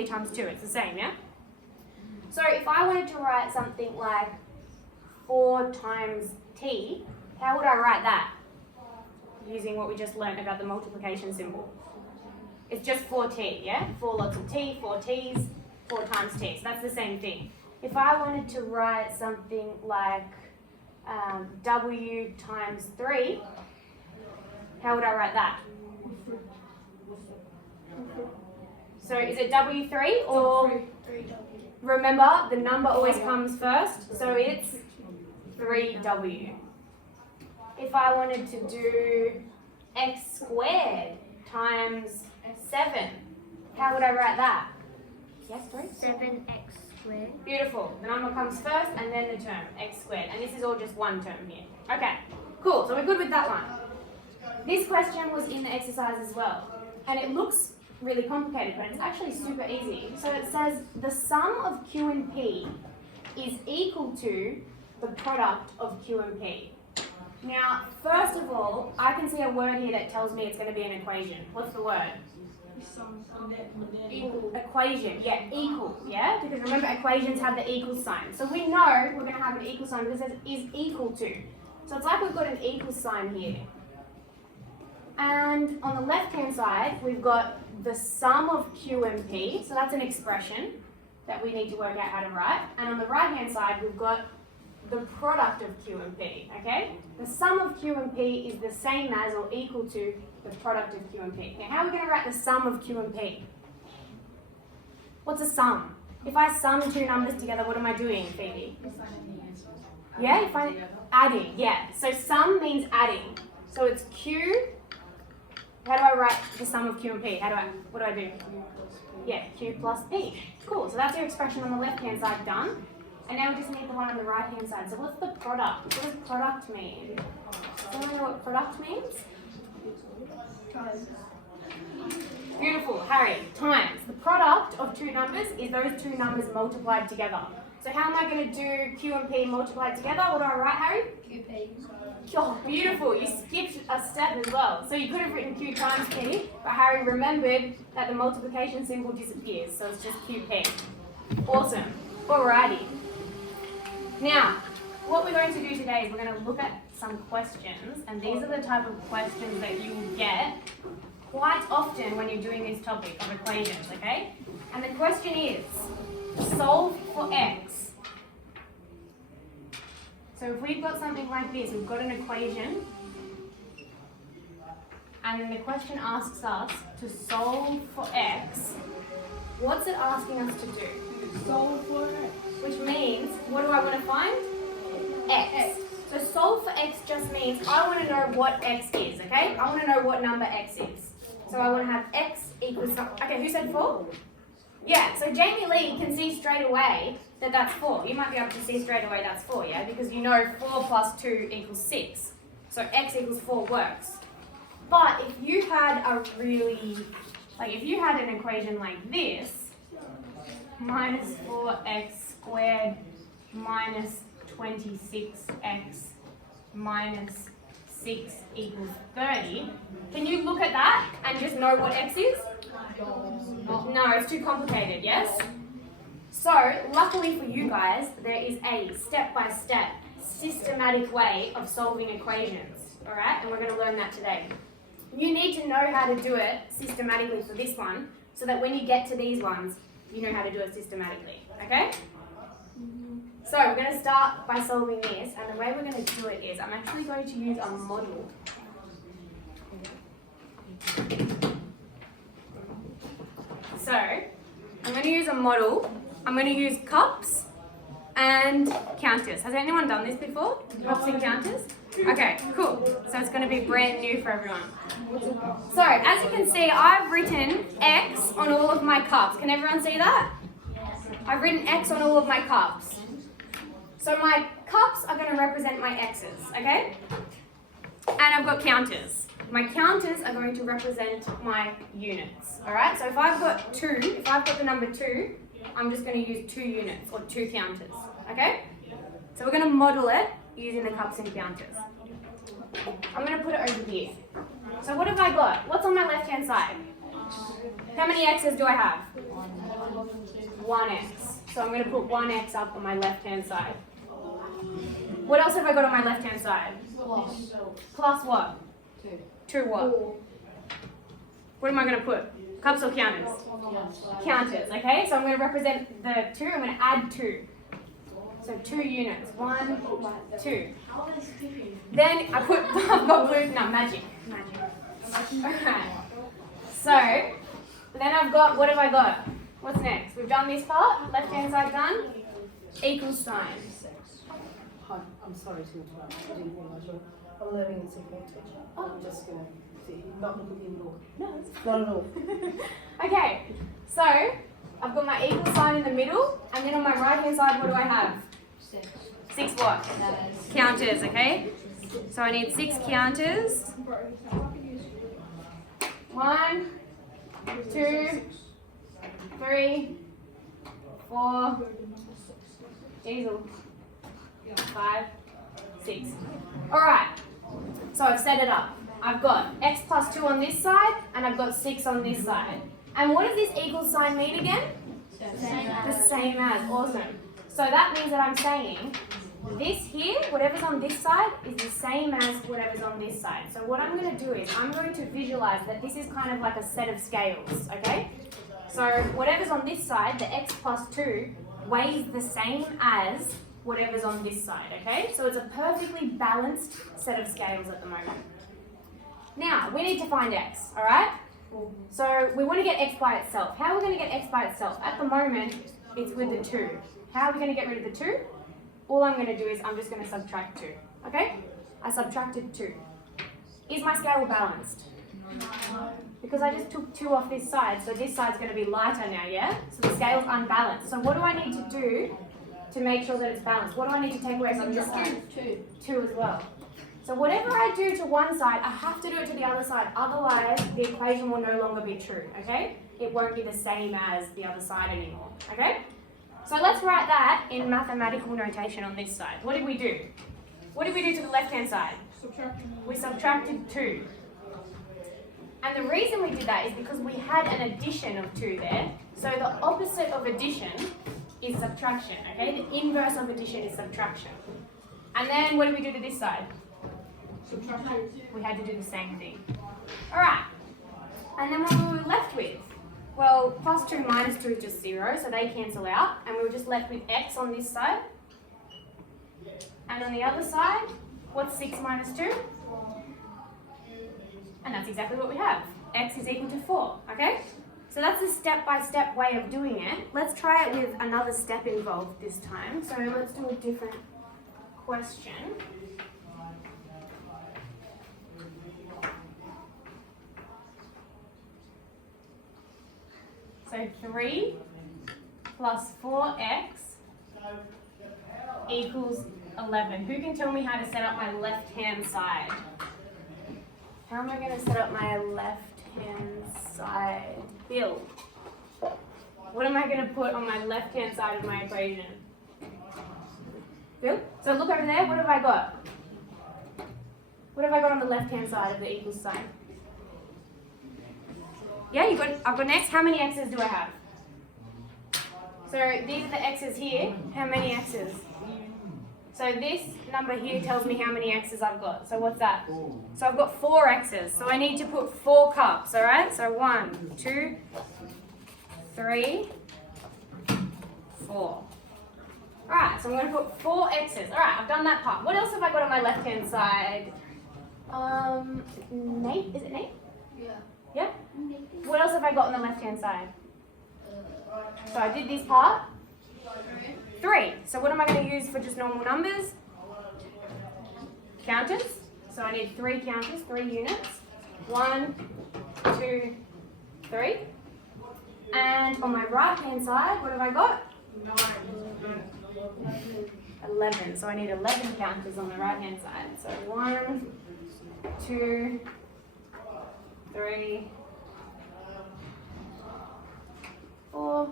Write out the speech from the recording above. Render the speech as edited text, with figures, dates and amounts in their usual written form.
t times 2. It's the same, yeah? So if I wanted to write something like 4 times t, how would I write that? Using what we just learned about the multiplication symbol. It's just 4t, yeah? 4 lots of t, 4 t's, 4 times t. So that's the same thing. If I wanted to write something like w times 3, how would I write that? So is it w3 or... Remember, the number always comes first, so it's 3w. If I wanted to do x squared times 7, how would I write that? Yes, please? 7x squared. Beautiful. The number comes first and then the term, x squared. And this is all just one term here. Okay, cool. So we're good with that one. This question was in the exercise as well. And it looks really complicated, but it's actually super easy. So it says the sum of q and p is equal to the product of q and p. Now, first of all, I can see a word here that tells me it's going to be an equation. What's the word? Equal. Equation, yeah, equal, yeah? Because remember, equations have the equal sign. So we know we're going to have an equal sign because it says is equal to. So it's like we've got an equal sign here. And on the left-hand side, we've got the sum of q and p. So that's an expression that we need to work out how to write. And on the right-hand side, we've got the product of q and p, okay? The sum of q and p is the same as or equal to the product of q and p. Now, how are we going to write the sum of q and p? What's a sum? If I sum two numbers together, what am I doing, Phoebe? Yeah, if I'm adding, yeah. So sum means adding. So it's q. How do I write the sum of q and p? What do I do? Yeah, q plus p. Cool, so that's your expression on the left-hand side done. And now we just need the one on the right-hand side. So what's the product? What does product mean? Does anyone know what product means? Beautiful, Harry. Times. The product of two numbers is those two numbers multiplied together. So how am I going to do q and p multiplied together? What do I write, Harry? QP. Oh, beautiful. You skipped a step as well. So you could have written q times p, but Harry remembered that the multiplication symbol disappears. So it's just qp. Awesome. Alrighty. Now, what we're going to do today is we're going to look at some questions, and these are the type of questions that you will get quite often when you're doing this topic of equations, okay? And the question is, solve for x. So if we've got something like this, we've got an equation, and then the question asks us to solve for x, what's it asking us to do? Solve for x. Which means, what do I want to find? X. So solve for x just means I want to know what x is, okay? I want to know what number x is. So I want to have x equals, okay, who said 4? Yeah, so Jamie Lee can see straight away that that's 4. You might be able to see straight away that's 4, yeah? Because you know 4 plus 2 equals 6. So x equals 4 works. But if you had a really, if you had an equation like this, minus 4x squared minus 26x minus 6 equals 30. Can you look at that and just know what x is? No, it's too complicated, yes? So, luckily for you guys, there is a step-by-step, systematic way of solving equations, alright? And we're going to learn that today. You need to know how to do it systematically for this one, so that when you get to these ones, you know how to do it systematically, okay? So we're going to start by solving this, and the way we're going to do it is I'm actually going to use a model. So I'm going to use a model. I'm going to use cups and counters. Has anyone done this before? Cups and counters? Okay, cool. So it's going to be brand new for everyone. So as you can see, I've written X on all of my cups. Can everyone see that? I've written X on all of my cups. So my cups are going to represent my X's, okay? And I've got counters. My counters are going to represent my units, all right? So if I've got the number 2, I'm just going to use 2 units or 2 counters, okay? So we're going to model it using the cups and counters. I'm going to put it over here. So what have I got? What's on my left-hand side? How many x's do I have? 1x. So I'm going to put 1x up on my left-hand side. What else have I got on my left-hand side? Plus what? 2 what? What am I going to put? Cups or counters? Counters, okay? So I'm going to represent the 2. I'm going to add 2. So 2 units. 1, 2. Then I've got blue, no, magic. Okay. So, then I've got, what have I got? What's next? We've done this part, left-hand side done. Equal sign. Hi, I'm sorry to interrupt. I didn't realise I'm learning this advantage. I'm just going to see, not look at the book. No, it's Not at all. Okay, so I've got my equal sign in the middle, and then on my right-hand side, what do I have? 6 what? Counters, okay? So I need 6 counters. 1, 2, 3, 4, diesel, 5, 6. Alright, so I've set it up. I've got x plus 2 on this side, and I've got 6 on this side. And what does this equal sign mean again? The same as, awesome. So that means that I'm saying this here, whatever's on this side, is the same as whatever's on this side. So what I'm going to do is I'm going to visualize that this is kind of like a set of scales, okay? So whatever's on this side, the x plus 2, weighs the same as whatever's on this side, okay? So it's a perfectly balanced set of scales at the moment. Now, we need to find x, all right? So we want to get x by itself. How are we going to get x by itself? At the moment, it's with the 2. How are we going to get rid of the 2? All I'm going to do is I'm just going to subtract 2, okay? I subtracted 2. Is my scale balanced? Because I just took 2 off this side, so this side's going to be lighter now, yeah? So the scale's unbalanced. So what do I need to do to make sure that it's balanced? What do I need to take away from this side? 2 as well. So whatever I do to one side, I have to do it to the other side. Otherwise, the equation will no longer be true, okay? It won't be the same as the other side anymore, okay? So let's write that in mathematical notation on this side. What did we do? What did we do to the left-hand side? We subtracted 2. And the reason we did that is because we had an addition of 2 there. So the opposite of addition is subtraction, okay? The inverse of addition is subtraction. And then what did we do to this side? We had to do the same thing. Alright. And then what were we left with? Well, plus 2 minus 2 is just 0, so they cancel out. And we were just left with x on this side. And on the other side, what's 6 minus 2? And that's exactly what we have. X is equal to 4, okay? So that's a step-by-step way of doing it. Let's try it with another step involved this time. So let's do a different question. So 3 plus 4x equals 11. Who can tell me how to set up my left-hand side? How am I going to set up my left-hand side? Bill, what am I going to put on my left-hand side of my equation? Bill? So look over there. What have I got? What have I got on the left-hand side of the equals sign? Yeah, I've got an x. How many x's do I have? So these are the x's here. How many x's? So this number here tells me how many x's I've got. So what's that? So I've got 4 x's. So I need to put 4 cups, all right? So 1, 2, 3, 4. All right, so I'm going to put 4 x's. All right, I've done that part. What else have I got on my left-hand side? Nate? Is it Nate? Yeah. Yeah? What else have I got on the left-hand side? So I did this part. 3. So what am I going to use for just normal numbers? Counters. So I need 3 counters, 3 units. 1, 2, 3. And on my right-hand side, what have I got? 11. So I need 11 counters on the right-hand side. So 1, 2, 3, 4,